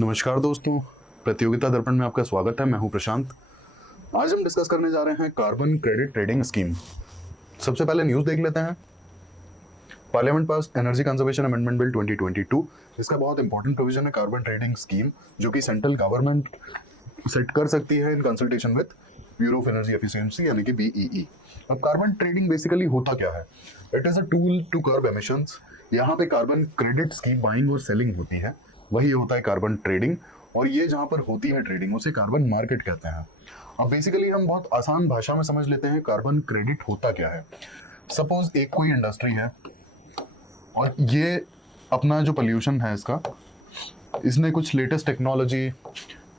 नमस्कार दोस्तों, प्रतियोगिता दर्पण में आपका स्वागत है। मैं हूं प्रशांत। आज हम डिस्कस करने जा रहे हैं कार्बन क्रेडिट ट्रेडिंग स्कीम। सबसे पहले न्यूज़ देख लेते हैं। पार्लियामेंट पास एनर्जी कंजर्वेशन अमेंडमेंट बिल 2022। इसका बहुत इंपॉर्टेंट प्रोविजन है कार्बन ट्रेडिंग स्कीम, जो कि सेंट्रल गवर्नमेंट सेट कर सकती है in consultation with bureau of energy efficiency यानी कि BEE। अब कार्बन ट्रेडिंग बेसिकली होता क्या है? It is a tool to curb emissions. यहाँ पे कार्बन क्रेडिट्स की बाइंग और सेलिंग होती है, वही होता है कार्बन ट्रेडिंग। और ये जहाँ पर होती है ट्रेडिंग, उसे कार्बन मार्केट कहते हैं। अब बेसिकली हम बहुत आसान भाषा में समझ लेते हैं कार्बन क्रेडिट होता क्या है। सपोज एक कोई इंडस्ट्री है और ये अपना जो पोल्यूशन है इसने कुछ लेटेस्ट टेक्नोलॉजी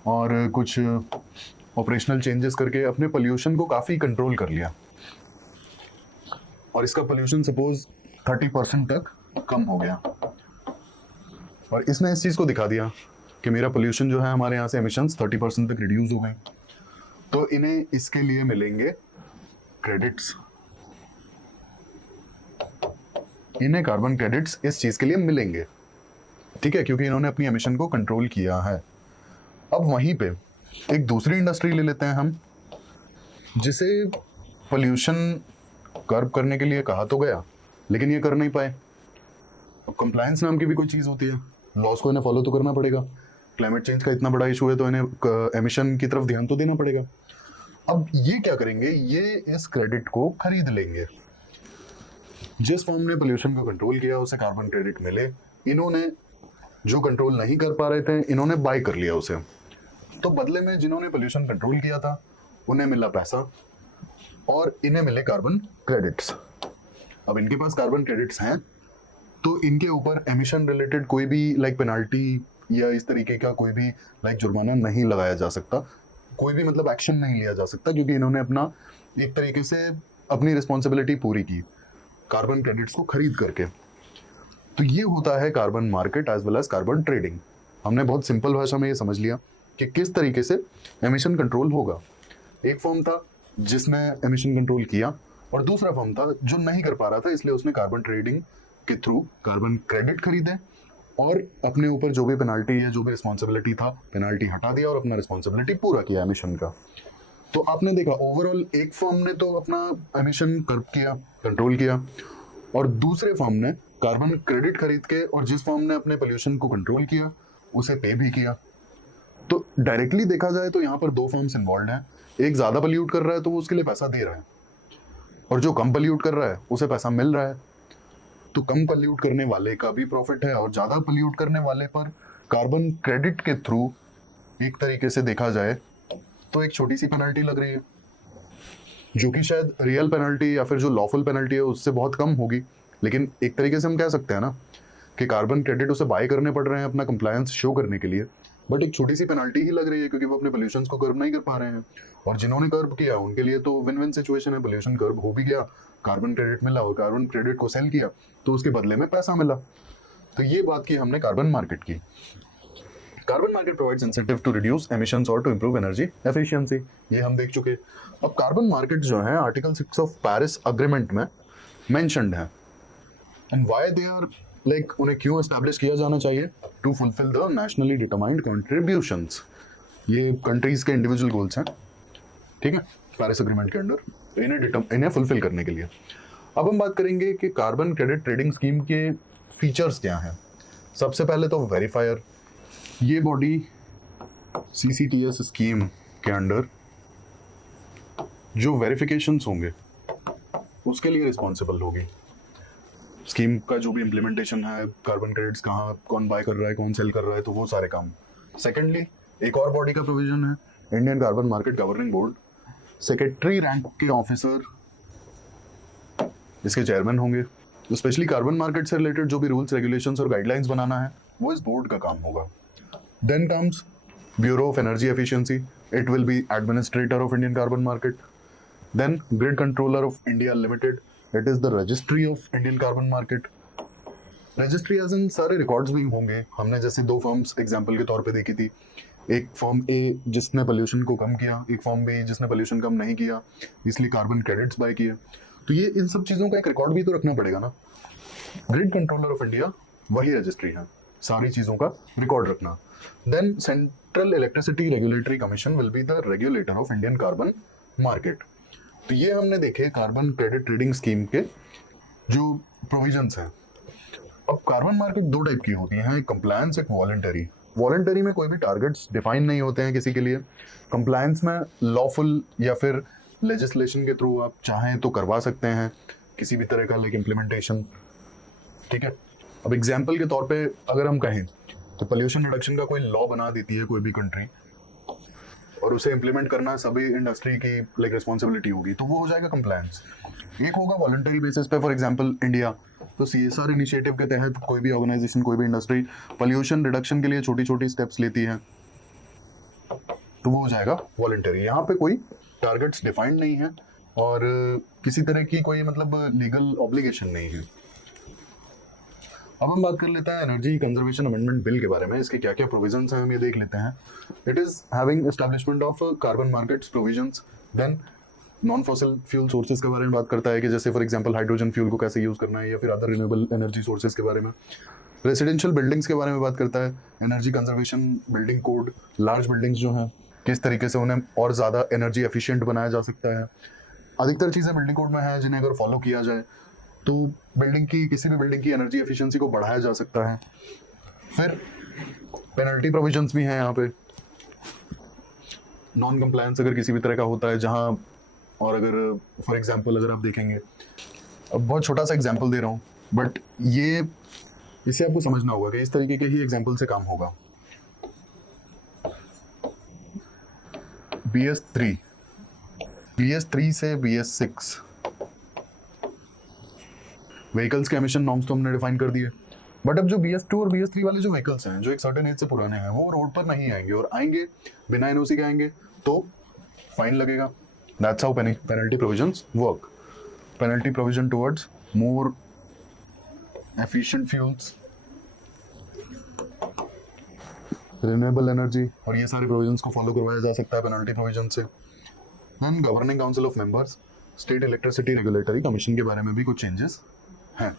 और कुछ ऑपरेशनल चेंजेस करके अपने पोल्यूशन को काफ़ी कंट्रोल कर लिया, और इसका पोल्यूशन सपोज 30% तक कम हो गया, और इसने इस चीज़ को दिखा दिया कि मेरा पोल्यूशन जो है, हमारे यहाँ से एमिशंस 30% तक रिड्यूस हो गए। तो इन्हें इसके लिए मिलेंगे क्रेडिट्स। इन्हें कार्बन क्रेडिट्स इस चीज़ के लिए मिलेंगे, ठीक है, क्योंकि इन्होंने अपनी एमिशन को कंट्रोल किया है। अब वहीं पे एक दूसरी इंडस्ट्री ले लेते हैं हम, जिसे पोल्यूशन कर्ब करने के लिए कहा तो गया, लेकिन ये कर नहीं पाए। अब कंप्लायंस नाम की भी कोई चीज़ होती है, लॉस को इन्हें फॉलो तो करना पड़ेगा। क्लाइमेट चेंज का इतना बड़ा इशू है तो इन्हें एमिशन की तरफ ध्यान तो देना पड़ेगा। अब ये क्या करेंगे, ये इस क्रेडिट को खरीद लेंगे। जिस फॉर्म ने पोल्यूशन को कंट्रोल किया उसे कार्बन क्रेडिट मिले, इन्होंने जो कंट्रोल नहीं कर पा रहे थे इन्होंने बाय कर लिया उसे। तो बदले में जिन्होंने पोल्यूशन कंट्रोल किया था उन्हें मिला पैसा और इन्हें मिले कार्बन क्रेडिट्स। अब इनके पास कार्बन क्रेडिट्स हैं तो इनके ऊपर एमिशन रिलेटेड कोई भी पेनाल्टी या इस तरीके का कोई भी जुर्माना नहीं लगाया जा सकता, कोई भी एक्शन नहीं लिया जा सकता, क्योंकि इन्होंने अपना एक तरीके से अपनी रिस्पॉन्सिबिलिटी पूरी की कार्बन क्रेडिट्स को खरीद करके। तो ये होता है carbon market as well as carbon trading. हमने बहुत सिंपल भाषा में ये समझ लिया कि किस तरीके से एमिशन कंट्रोल होगा। एक फर्म था जिसने एमिशन कंट्रोल किया और दूसरा फर्म था जो नहीं कर पा रहा था, इसलिए उसने कार्बन ट्रेडिंग के थ्रू कार्बन क्रेडिट खरीदे और अपने ऊपर जो भी पेनाल्टी या जो भी रिस्पॉन्सिबिलिटी था, पेनाल्टी हटा दिया और अपना रिस्पॉन्सिबिलिटी पूरा किया एमिशन का। तो आपने देखा ओवरऑल एक फर्म ने तो अपना एमिशन कर्ब किया, कंट्रोल किया, और दूसरे फर्म ने कार्बन क्रेडिट खरीद के और जिस फर्म ने अपने पोल्यूशन को कंट्रोल किया उसे पे भी किया। तो डायरेक्टली देखा जाए तो यहाँ पर दो फर्म्स इन्वॉल्व हैं। एक ज्यादा पोल्यूट कर रहा है तो वो उसके लिए पैसा दे रहा है, और जो कम पोल्यूट कर रहा है उसे पैसा मिल रहा है। तो कम पोल्यूट करने वाले का भी प्रॉफिट है और ज्यादा पोल्यूट करने वाले पर कार्बन क्रेडिट के थ्रू एक तरीके से देखा जाए तो एक छोटी सी पेनल्टी लग रही है, जो कि शायद रियल पेनल्टी या फिर जो लॉफुल पेनल्टी है उससे बहुत कम होगी। लेकिन एक तरीके से हम कह सकते हैं ना कि कार्बन क्रेडिट उसे बाय करने पड़ रहे हैं अपना कंप्लायंस शो करने के लिए, बट एक छोटी सी पेनल्टी ही लग रही है क्योंकि वो अपने पोल्यूशन को कर्ब नहीं कर पा रहे हैं। और जिन्होंने कर्ब किया उनके लिए तो विन विन सिचुएशन है, पोल्यूशन कर्ब हो भी गया, कार्बन क्रेडिट मिला, और कार्बन क्रेडिट को सेल किया तो उसके बदले में पैसा मिला। तो ये बात की हमने कार्बन मार्केट की। Carbon market provides incentive to reduce emissions और टू इंप्रूव एनर्जी एफिशिएंसी, ये हम देख चुके। अब कार्बन मार्केट जो है आर्टिकल 6 ऑफ पेरिस अग्रीमेंट में मेंशन्ड है, एंड व्हाई दे आर उन्हें क्यों एस्टैब्लिश किया जाना चाहिए, to fulfil the nationally determined contributions. ये कंट्रीज के इंडिविजुअल गोल्स हैं, ठीक है, पेरिस अग्रीमेंट के अंडर इन्हें फुलफिल करने के लिए। अब हम बात करेंगे कि कार्बन क्रेडिट ट्रेडिंग स्कीम के फीचर्स क्या हैं। सबसे पहले तो वेरीफायर, ये बॉडी CCTS स्कीम के अंडर जो वेरिफिकेशंस होंगे उसके लिए रिस्पॉन्सिबल होगी। स्कीम का जो भी इम्प्लीमेंटेशन है, कार्बन क्रेडिट्स कहाँ कौन बाय कर रहा है, कौन सेल कर रहा है, तो वो सारे काम। सेकेंडली एक और बॉडी का प्रोविजन है, Indian carbon market governing board. Secretary rank के ऑफिसर इसके चेयरमैन होंगे। तो स्पेशली कार्बन मार्केट से रिलेटेड जो भी रूल्स, रेगुलेशंस और गाइडलाइंस बनाना है वो इस बोर्ड का काम होगा। Then comes bureau of energy efficiency, it will be administrator of Indian carbon market. Then grid controller of India limited, it is the registry of Indian carbon market. Registry as in सारे records भी होंगे। हमने जैसे दो firms example के तौर पे देखी थी, एक फर्म ए जिसने पोल्यूशन को कम किया, एक फर्म बी जिसने पोल्यूशन कम नहीं किया, इसलिए कार्बन क्रेडिट्स बाय किए। तो ये इन सब चीज़ों का एक रिकॉर्ड भी तो रखना पड़ेगा ना। ग्रिड कंट्रोलर ऑफ इंडिया वही रजिस्ट्री है, सारी चीज़ों का रिकॉर्ड रखना। Then central electricity regulatory commission will be the regulator of Indian carbon market. तो ये हमने देखे कार्बन क्रेडिट ट्रेडिंग स्कीम के जो प्रोविजंस हैं। अब कार्बन मार्केट दो टाइप की होती हैं, एक कंप्लायंस, एक वॉलंटरी। वॉलंटरी में कोई भी टारगेट्स डिफाइन नहीं होते हैं किसी के लिए। कंप्लायंस में लॉफुल या फिर लेजिस्लेशन के थ्रू आप चाहें तो करवा सकते हैं किसी भी तरह का लाइक इम्प्लीमेंटेशन, ठीक है। अब एग्जाम्पल के तौर पे अगर हम कहें तो पोल्यूशन रिडक्शन का कोई लॉ बना देती है कोई भी कंट्री और उसे इम्प्लीमेंट करना सभी इंडस्ट्री की लाइक रिस्पॉन्सिबिलिटी होगी, तो वो हो जाएगा कंप्लायंस। एक होगा वॉलंटरी बेसिस पे, फॉर एग्जांपल इंडिया, तो CSR इनिशिएटिव के तहत कोई भी ऑर्गेनाइजेशन, कोई भी इंडस्ट्री पोल्यूशन रिडक्शन के लिए छोटी छोटी स्टेप्स लेती है, तो वो हो जाएगा वॉलंटरी। यहाँ पे कोई टारगेट्स डिफाइंड नहीं है और किसी तरह की कोई मतलब लीगल ऑब्लिगेशन नहीं है। अब हम बात कर लेते हैं एनर्जी कंजर्वेशन अमेंडमेंट बिल के बारे में। इसके क्या क्या प्रोविजंस हैं हम ये देख लेते हैं। It is having establishment of carbon markets provisions. Then non fossil fuel sources के बारे में बात करता है कि जैसे फॉर एग्जांपल हाइड्रोजन फ्यूल को कैसे यूज करना है या फिर अदर रिन्यूएबल एनर्जी सोर्सेज के बारे में। रेसिडेंशियल बिल्डिंग्स के बारे में बात करता है, energy conservation building code, large buildings जो हैं किस तरीके से उन्हें और ज़्यादा एनर्जी एफिशिएंट बनाया जा सकता है। अधिकतर चीज़ें बिल्डिंग कोड में है जिन्हें अगर फॉलो किया जाए तो बिल्डिंग की, किसी भी बिल्डिंग की एनर्जी एफिशिएंसी को बढ़ाया जा सकता है। फिर पेनल्टी प्रोविजंस भी हैं यहाँ पे। नॉन कंप्लायंस अगर किसी भी तरह का होता है जहाँ, और अगर फॉर एग्जांपल अगर आप देखेंगे, अब बहुत छोटा सा एग्जांपल दे रहा हूँ बट ये इसे आपको समझना होगा कि इस तरीके के ही एग्जांपल से काम होगा। BS3 से BS6 व्हीकल्स के एमिशन नॉर्म्स तो हमने डिफाइन कर दिए, बट अब जो BS2 और BS3 वाले जो व्हीकल्स हैं जो एक सर्टेन एज से पुराने हैं वो रोड पर नहीं आएंगे, और आएंगे बिना NOC के आएंगे तो फाइन लगेगा। That's how penalty provisions work. Penalty provision towards more efficient fuels, renewable energy, और ये सारे प्रोविजंस को फॉलो करवाया जा सकता है पेनल्टी प्रोविजन से। Then governing council of members, state electricity regulatory commission के बारे में भी कुछ चेंजेस हैं।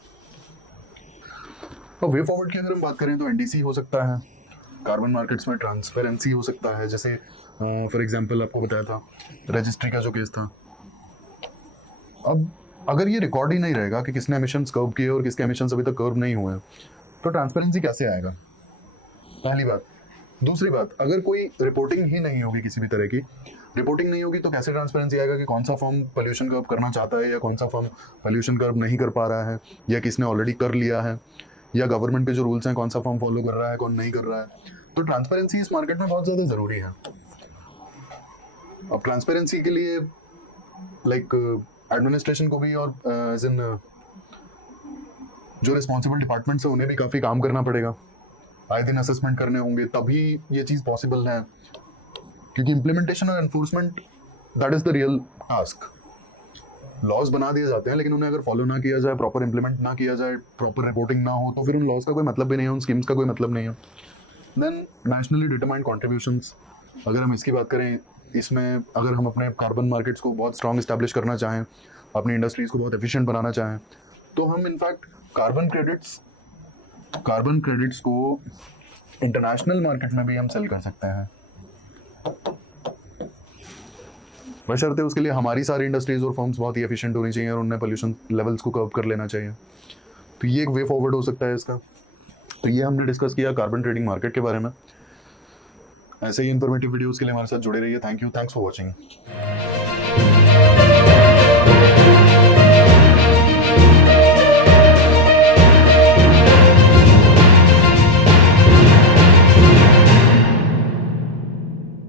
तो वे फॉरवर्ड की अगर हम बात करें तो NDC हो सकता है, कार्बन मार्केट्स में ट्रांसपेरेंसी हो सकता है, जैसे फॉर एग्जांपल आपको बताया था रजिस्ट्री का जो केस था। अब अगर ये रिकॉर्ड ही नहीं रहेगा कि किसने एमिशंस कर्व किए और किसके एमिशंस अभी तक कर्व नहीं हुए तो ट्रांसपेरेंसी कैसे आएगा, पहली बात। दूसरी बात, अगर कोई रिपोर्टिंग ही नहीं होगी, किसी भी तरह की रिपोर्टिंग नहीं होगी तो कैसे ट्रांसपेरेंसी आएगा कि कौन सा फर्म पोल्यूशन कर्व करना चाहता है या कौन सा फर्म पोल्यूशन कर्व नहीं कर पा रहा है, या किसने ऑलरेडी कर लिया है, या गवर्नमेंट के जो रूल्स हैं कौन सा फर्म फॉलो कर रहा है कौन नहीं कर रहा है। तो ट्रांसपेरेंसी इस मार्केट में बहुत ज़्यादा ज़रूरी है। अब ट्रांसपेरेंसी के लिए लाइक एडमिनिस्ट्रेशन को भी और एज इन जो रिस्पॉन्सिबल डिपार्टमेंट्स हैं उन्हें भी काफ़ी काम करना पड़ेगा, आए दिन असेसमेंट करने होंगे, तभी ये चीज़ पॉसिबल है। क्योंकि इम्प्लीमेंटेशन और enforcement that is the real task. Laws बना दिए जाते हैं लेकिन उन्हें अगर फॉलो ना किया जाए, प्रॉपर इंप्लीमेंट ना किया जाए, प्रॉपर रिपोर्टिंग ना हो तो फिर उन लॉज का कोई मतलब भी नहीं है, उन स्कीम्स का कोई मतलब नहीं है। देन नेशनली डिटरमाइंड कॉन्ट्रीब्यूशंस, अगर हम इसकी बात करें, इसमें अगर हम अपने कार्बन मार्केट्स को बहुत स्ट्रॉन्ग इस्टेब्लिश करना चाहें, अपनी इंडस्ट्रीज को बहुत एफिशिएंट बनाना चाहें, तो हम इनफैक्ट कार्बन क्रेडिट्स को इंटरनेशनल मार्केट में भी हम सेल कर सकते हैं, बशर्ते उसके लिए हमारी सारी इंडस्ट्रीज और फर्म्स बहुत ही एफिशिएंट होनी चाहिए और उन्हें पोल्यूशन लेवल्स को कर्व कर लेना चाहिए। तो ये एक वे फॉरवर्ड हो सकता है इसका। तो ये हमने डिस्कस किया कार्बन ट्रेडिंग मार्केट के बारे में। ऐसे ही इंफॉर्मेटिव वीडियोस के लिए हमारे साथ जुड़े रहिए। Thank you, thanks for watching.